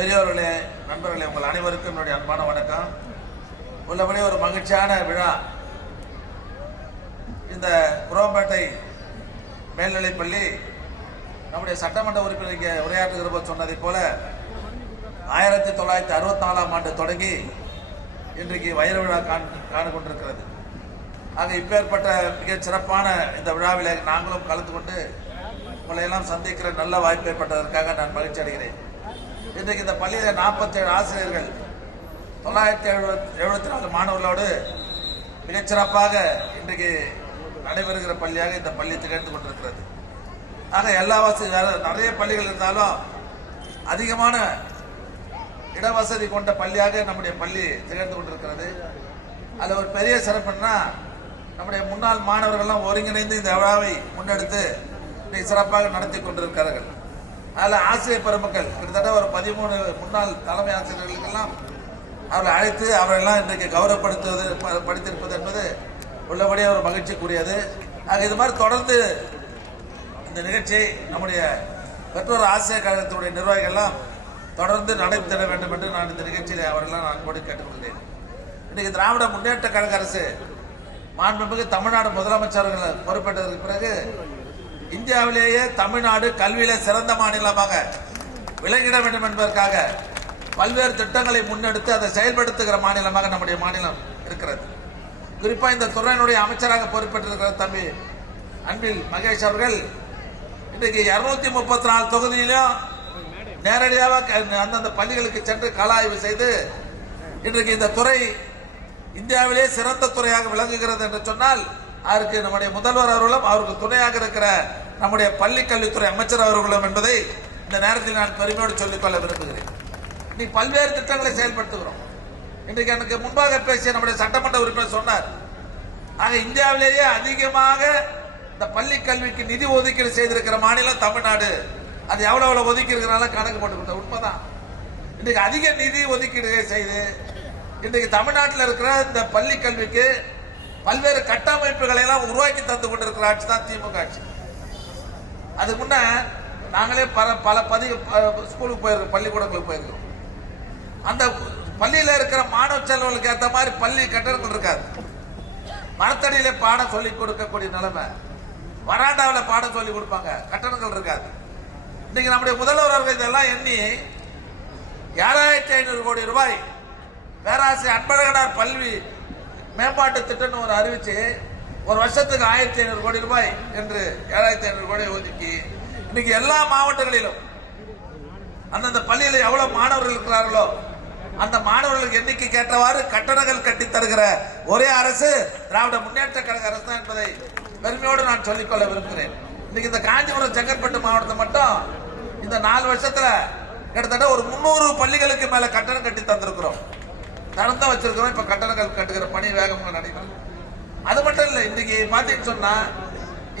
பெரியோர்களே நண்பர்களே உங்கள் அனைவருக்கும் என்னுடைய அன்பான வணக்கம். உள்ளபடி ஒரு மகிழ்ச்சியான விழா. இந்த குரோம்பேட்டை மேல்நிலைப்பள்ளி நம்முடைய சட்டமன்ற உறுப்பினர் இங்கே உரையாற்றுகிறவர் சொன்னதைப் போல ஆயிரத்தி தொள்ளாயிரத்தி அறுபத்தி நாலாம் ஆண்டு தொடங்கி இன்றைக்கு வைர விழா காண் காண கொண்டிருக்கிறது ஆக இப்பேற்பட்ட மிக சிறப்பான இந்த விழாவில் நாங்களும் கலந்து கொண்டு உங்களையெல்லாம் சந்திக்கிற நல்ல வாய்ப்பு ஏற்பட்டதற்காக நான் மகிழ்ச்சி அடைகிறேன் இன்றைக்கு இந்த பள்ளியில் நாற்பத்தேழு ஆசிரியர்கள் தொள்ளாயிரத்தி எழுபத்தி எழுபத்தி நாலு மாணவர்களோடு மிகச்சிறப்பாக இன்றைக்கு நடைபெறுகிற பள்ளியாக இந்த பள்ளி திகழ்ந்து கொண்டிருக்கிறது. ஆக எல்லா வசதி நிறைய பள்ளிகள் இருந்தாலும் அதிகமான இடவசதி கொண்ட பள்ளியாக நம்முடைய பள்ளி திகழ்ந்து கொண்டிருக்கிறது. அதில் ஒரு பெரிய சிறப்புன்னா நம்முடைய முன்னாள் மாணவர்கள்லாம் ஒருங்கிணைந்து இந்த விழாவை முன்னெடுத்து இன்னைக்கு சிறப்பாக நடத்தி கொண்டிருக்கிறார்கள். அதில் ஆசிரியர் பெருமக்கள் கிட்டத்தட்ட ஒரு பதிமூணு முன்னாள் தலைமை ஆசிரியர்களுக்கெல்லாம் அவர்களை அழைத்து அவரெல்லாம் இன்றைக்கு கௌரவப்படுத்துவது ப- படித்திருப்பது என்பது உள்ளபடியே ஒரு மகிழ்ச்சிக்குரியது. ஆக இது மாதிரி தொடர்ந்து இந்த நிகழ்ச்சியை நம்முடைய பெற்றோர் ஆசிரியர் கழகத்தினுடைய நிர்வாகிகள்லாம் தொடர்ந்து நடைபெற வேண்டும் என்று நான் இந்த நிகழ்ச்சியில் அவரெல்லாம் நான் கூட கேட்டுக்கொள்கிறேன். இன்றைக்கு திராவிட முன்னேற்ற கழக அரசு மாண்புமிகு தமிழ்நாடு முதலமைச்சர்கள் பொறுப்பேற்றதற்கு பிறகு இந்தியாவிலேயே தமிழ்நாடு கல்வியில சிறந்த மாநிலமாக விளங்கிட வேண்டும் என்பதற்காக பல்வேறு திட்டங்களை முன்னெடுத்து அதை செயல்படுத்துகிற மாநிலமாக நம்முடைய மாநிலம் இருக்கிறது. குறிப்பாக இந்த துறையினுடைய அமைச்சராக பொறுப்பேற்றிருக்கிற தம்பி அன்பில் மகேஷ் அவர்கள் இன்றைக்கு இருநூத்தி முப்பத்தி நாலு தொகுதியிலும் நேரடியாக அந்தந்த பள்ளிகளுக்கு சென்று கள ஆய்வு செய்து இன்றைக்கு இந்த துறை இந்தியாவிலே சிறந்த துறையாக விளங்குகிறது என்று சொன்னால் அதற்கு நம்முடைய முதல்வர் அவர்களும் அவருக்கு துணையாக இருக்கிற நம்முடைய பள்ளி கல்வித்துறை அமைச்சர் அவர்களும் என்பதை இந்த நேரத்தில் நான் பெருமையோடு சொல்லிக்கொள்ள விரும்புகிறேன். நீ பல்வேறு திட்டங்களை செயல்படுத்துகிறோம். இன்றைக்கு எனக்கு முன்பாக பேசிய நம்முடைய சட்டமன்ற உறுப்பினர் சொன்னார். ஆக இந்தியாவிலேயே அதிகமாக இந்த பள்ளி கல்விக்கு நிதி ஒதுக்கீடு செய்திருக்கிற மாநிலம் தமிழ்நாடு. அது எவ்வளோ எவ்வளோ ஒதுக்கி இருக்கிறனால கணக்கு போட்டுக்கிட்ட உண்மைதான். இன்றைக்கு அதிக நிதி ஒதுக்கீடு செய்து இன்றைக்கு தமிழ்நாட்டில் இருக்கிற இந்த பள்ளி கல்விக்கு பல்வேறு கட்டமைப்புகளை எல்லாம் உருவாக்கி தந்து கொண்டிருக்கிற ஆட்சி தான் திமுக ஆட்சி. அதுக்கு முன்னே நாங்களே பல பல பதி ப- ஸ்கூலுக்கு போயிருக்கோம் பள்ளிக்கூடங்களுக்கு போயிருக்கோம். அந்த பள்ளியில் இருக்கிற மாணவ செல்வங்களுக்கு ஏற்ற மாதிரி பள்ளி கட்டடங்கள் இருக்காது. மரத்தடியில பாடம் சொல்லி கொடுக்கக்கூடிய நிலைமை. வராண்டாவில் பாடம் சொல்லி கொடுப்பாங்க. கட்டணங்கள் இருக்காது. இன்னைக்கு நம்முடைய முதல்வர் அவர்கள் இதெல்லாம் எண்ணி ஏழாயிரத்தி ஐநூறு கோடி ரூபாய் பேராசிரியர் அன்பழகனார் பல்வி மேம்பாட்டு திட்டம்னு ஒரு அறிவிச்சு ஒரு வருஷத்துக்கு ஆயிரத்தி ஐநூறு கோடி ரூபாய் என்று ஏழாயிரத்தி ஐநூறு கோடி ஒதுக்கி இன்னைக்கு எல்லா மாவட்டங்களிலும் அந்தந்த பள்ளியில் எவ்வளவு மாணவர்கள் இருக்கிறார்களோ அந்த மாணவர்களுக்கு எண்ணிக்கைக்கு ஏற்றவாறு கட்டணங்கள் கட்டி தருகிற ஒரே அரசு திராவிட முன்னேற்ற கழக அரசு தான் என்பதை பெருமையோடு நான் சொல்லிக்கொள்ள விரும்புகிறேன். இன்னைக்கு இந்த காஞ்சிபுரம் செங்கற்பட்டு மாவட்டத்தை மட்டும் இந்த நாலு வருஷத்துல கிட்டத்தட்ட ஒரு முந்நூறு பள்ளிகளுக்கு மேல கட்டணம் கட்டி தந்திருக்கிறோம். தான் வச்சிருக்கிறோம் இப்ப கட்டணங்கள் கட்டுகிற பணி வேகமாக நடைபெறும் அது மட்டும் இல்லை இன்னைக்கு பார்த்தீங்கன்னு சொன்னா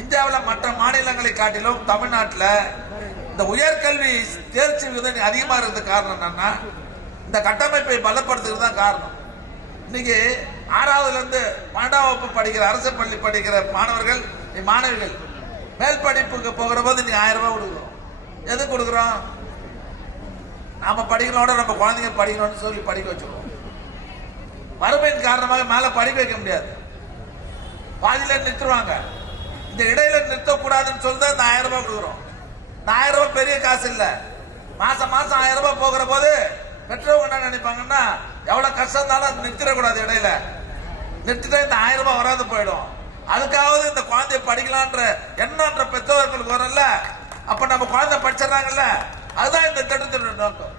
இந்தியாவில் மற்ற மாநிலங்களை காட்டிலும் தமிழ்நாட்டில் இந்த உயர்கல்வி தேர்ச்சி விகிதம் அதிகமாக இருக்கிறது காரணம் என்னன்னா இந்த கட்டமைப்பை பலப்படுத்துறது தான் காரணம். இன்னைக்கு ஆறாவதுலேருந்து பன்னெண்டாம் வகுப்பு படிக்கிற அரசு பள்ளி படிக்கிற மாணவர்கள் மாணவிகள் மேல் படிப்புக்கு போகிற போது நீ ஆயிரம் ரூபாய் கொடுக்குறோம். எது கொடுக்குறோம்? நாம படிக்கிறோட நம்ம குழந்தைங்க படிக்கணும்னு சொல்லி படிக்க வச்சுருவோம். வறுமையின் காரணமாக மேலே படிக்க வைக்க முடியாது. பாதியில நிறுத்துருவாங்க. இந்த இடையில நிறுத்தக்கூடாதுன்னு சொல்லி தான் இந்த ஆயிரம் ரூபாய் கொடுக்குறோம். இந்த ஆயிரம் ரூபாய் பெரிய காசு இல்லை. மாசம் மாசம் ஆயிரம் ரூபாய் போகிற போது பெற்றவங்க என்ன நினைப்பாங்கன்னா எவ்வளவு கஷ்டம் இருந்தாலும் அது நிறுத்திடக்கூடாது இடையில. நிறுத்திட்டா இந்த ஆயிரம் ரூபாய் வராது போயிடும். அதுக்காவது இந்த குழந்தைய படிக்கலான்ற எண்ணன்ற பெற்றோர்களுக்கு வரல அப்ப நம்ம குழந்தை படிச்சிடறாங்கல்ல. அதுதான் இந்த திட்டத்தினுடைய நோக்கம்.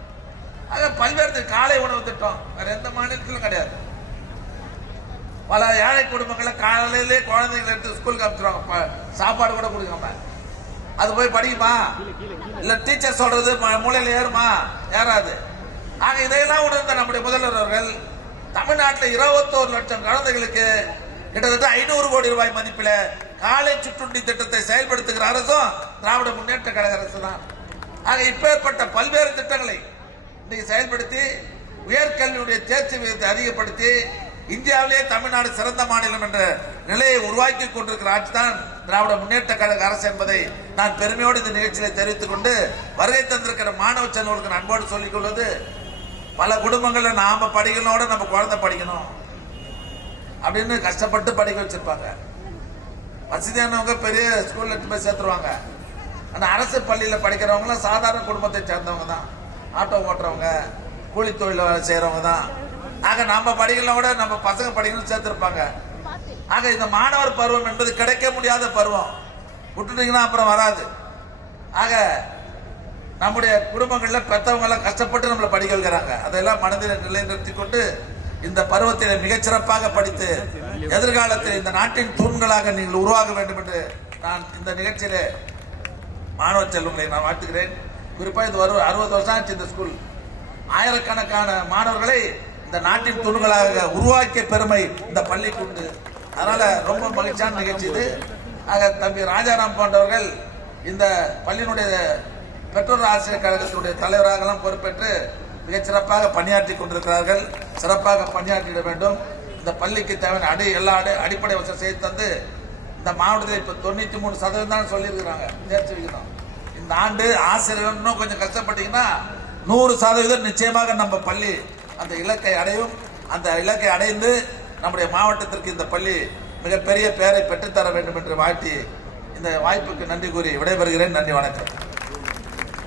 ஆக பல்வேறு காலை உணவு திட்டம். வேற எந்த மாநிலத்திலும் கிடையாது. பல ஏழை குடும்பங்களை காலையிலே குழந்தைங்களை எடுத்து ஸ்கூலுக்கு அனுப்பிச்சிருவாங்க. சாப்பாடு கூட கொடுக்காம அது போய் படிக்குமா இல்ல டீச்சர் சொல்றது ம- ஏறுமா? ஏறாது. ஆக இதையெல்லாம் உணர்ந்த நம்முடைய முதல்வர் அவர்கள் தமிழ்நாட்டில் இருபத்தோரு லட்சம் குழந்தைகளுக்கு கிட்டத்தட்ட ஐநூறு கோடி ரூபாய் மதிப்பில் காலை சுற்றுண்டி திட்டத்தை செயல்படுத்துகிற அரசும் திராவிட முன்னேற்ற கழக அரசு தான். ஆக இப்பேற்பட்ட பல்வேறு திட்டங்களை இன்றைக்கு செயல்படுத்தி உயர்கல்வியுடைய தேர்ச்சி விகிதத்தை அதிகப்படுத்தி இந்தியாவிலேயே தமிழ்நாடு சிறந்த மாநிலம் என்ற நிலையை உருவாக்கி கொண்டிருக்கிற ஆட்சி தான் திராவிட முன்னேற்ற கழக அரசு என்பதை நான் பெருமையோடு இந்த நிகழ்ச்சியை தெரிவித்துக் கொண்டு வருகை தந்திருக்கிற மாணவ செல்வங்களுக்கு அன்போடு சொல்லிக் கொள்வது பல குடும்பங்களில் நாம படிக்கலோட நம்ம குழந்தை படிக்கணும் அப்படின்னு கஷ்டப்பட்டு படிக்க வச்சிருப்பாங்க. வசதியானவங்க பெரிய ஸ்கூல்ல எடுத்து போய் சேர்த்துருவாங்க. ஆனால் அரசு பள்ளியில் படிக்கிறவங்களாம் சாதாரண குடும்பத்தை சேர்ந்தவங்க தான். ஆட்டோ ஓட்டுறவங்க கூலி தொழில் வேலை தான். ஆக நம்ம படிக்கலாம் விட நம்ம பசங்க படிக்கணும் சேர்த்திருப்பாங்க. ஆக இந்த மாணவர் பருவம் என்பது கிடைக்க முடியாத பருவம். விட்டுட்டீங்கன்னா அப்புறம் வராது. ஆக நம்முடைய குடும்பங்களில் பெற்றவங்கெல்லாம் கஷ்டப்பட்டு நம்மளை படிக்க வைக்கிறாங்க. அதெல்லாம் மனதில் நிலைநிறுத்தி கொண்டு இந்த பருவத்தில் மிகச்சிறப்பாக படித்து எதிர்காலத்தில் இந்த நாட்டின் தூண்களாக நீங்கள் உருவாக வேண்டும் என்று நான் இந்த நிகழ்ச்சியிலே மாணவ செல்வங்களை நான் வாழ்த்துகிறேன். குறிப்பாக இது வரும் அறுபது வருஷம் ஆச்சு இந்த ஸ்கூல் ஆயிரக்கணக்கான மாணவர்களை இந்த நாட்டின் தூண்களாக உருவாக்கிய பெருமை இந்த பள்ளிக்கு உண்டு அதனால் ரொம்ப மகிழ்ச்சியான நிகழ்ச்சி இது. ஆக தம்பி ராஜாராம் போன்றவர்கள் இந்த பள்ளியினுடைய பெற்றோர் ஆசிரியர் கழகத்தினுடைய தலைவராகலாம் பொறுப்பேற்று மிகச்சிறப்பாக பணியாற்றி கொண்டிருக்கிறார்கள். சிறப்பாக பணியாற்றிட வேண்டும். இந்த பள்ளிக்கு தேவையான அடி எல்லா அடி அடிப்படை வசதி செய்து தந்து இந்த மாவட்டத்தில் இப்போ தொண்ணூற்றி மூணு சதவீதம் தான் சொல்லியிருக்கிறாங்க. தேர்ச்சி விகிதம். இந்த ஆண்டு ஆசிரியர் இன்னும் கொஞ்சம் கஷ்டப்பட்டீங்கன்னா நூறு சதவீதம் நிச்சயமாக நம்ம பள்ளி அந்த இலக்கை அடையும். அந்த இலக்கை அடைந்து நம்முடைய மாவட்டத்திற்கு இந்த பள்ளி மிகப்பெரிய பெயரை பெற்றுத்தர வேண்டும் என்று வாழ்த்தி இந்த வாய்ப்புக்கு நன்றி கூறி விடைபெறுகிறேன். நன்றி வணக்கம்.